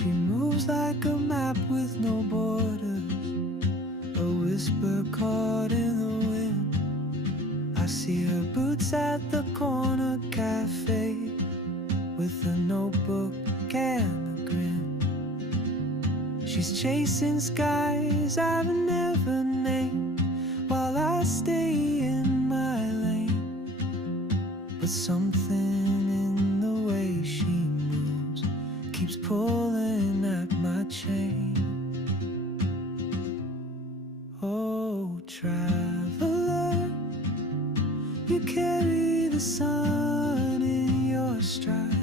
She moves like a map with no borders, a whisper caught in the wind. I see her boots at the corner cafe, with a notebook and a grin. She's chasing skies I've never named, while I stay in my lane. But something in the way she moves keeps pulling at my chain. Oh, traveler, you carry the sun in your stride,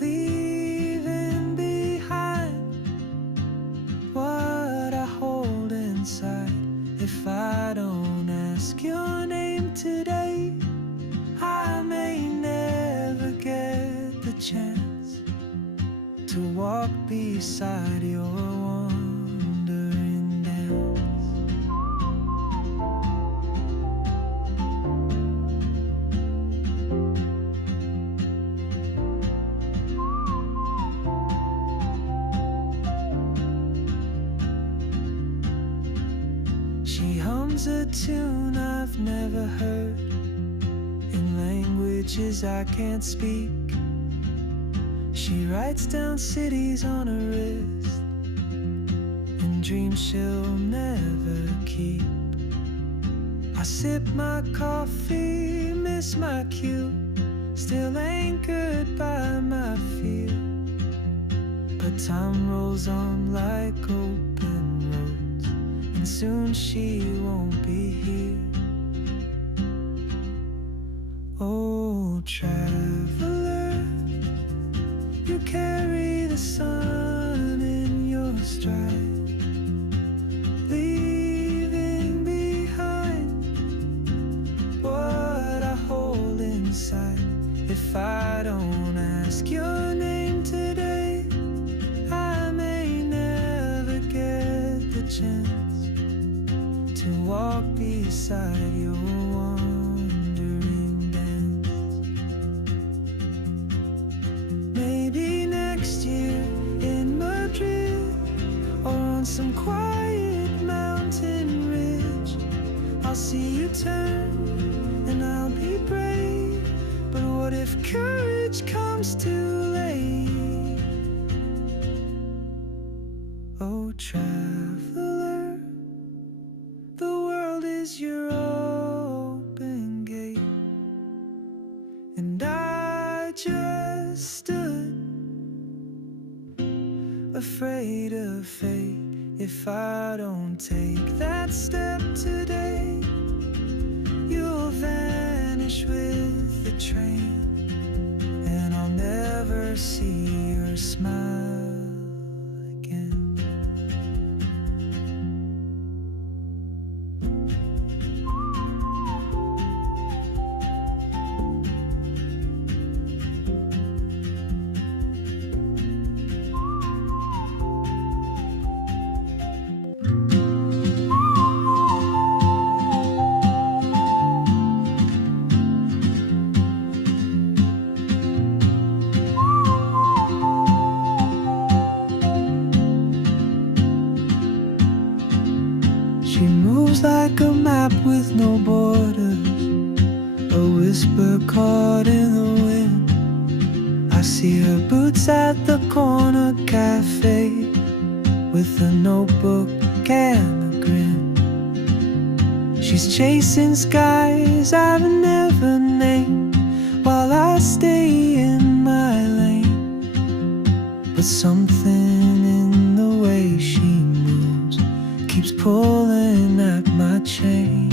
leaving behind what I hold inside. If I don't ask your name today, I may never get the chance to walk beside your wandering dance. She hums a tune I've never heard, in languages I can't speak. She writes down cities on her wrist, and dreams she'll never keep. I sip my coffee, miss my cue, still anchored by my fear. But time rolls on like open roads, and soon she won't be here. Oh, traveler, you carry the sun in your stride, leaving behind what I hold inside. If I don't ask your name today, I may never get the chance to walk beside your wandering dance. Maybe next year in Madrid, or on some quiet mountain ridge, I'll see you turn and I'll be brave. But what if courage comes too late? Oh, traveler, the world is your open gate, and I just stood afraid of fate. If I don't take that step today, you'll vanish with the train, and I'll never see your smile again. She moves like a map with no borders, a whisper caught in the wind. I see her boots at the corner cafe, with a notebook and a grin. She's chasing skies I've never named, while I stay in my lane. But something in the way she moves keeps pulling at my chain.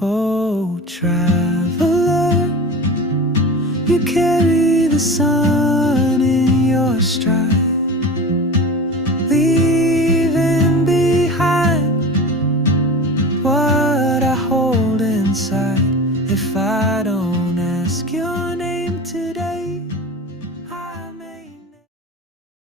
Oh, traveler, you carry the sun in your stride, leaving behind what I hold inside. If I don't ask your name today,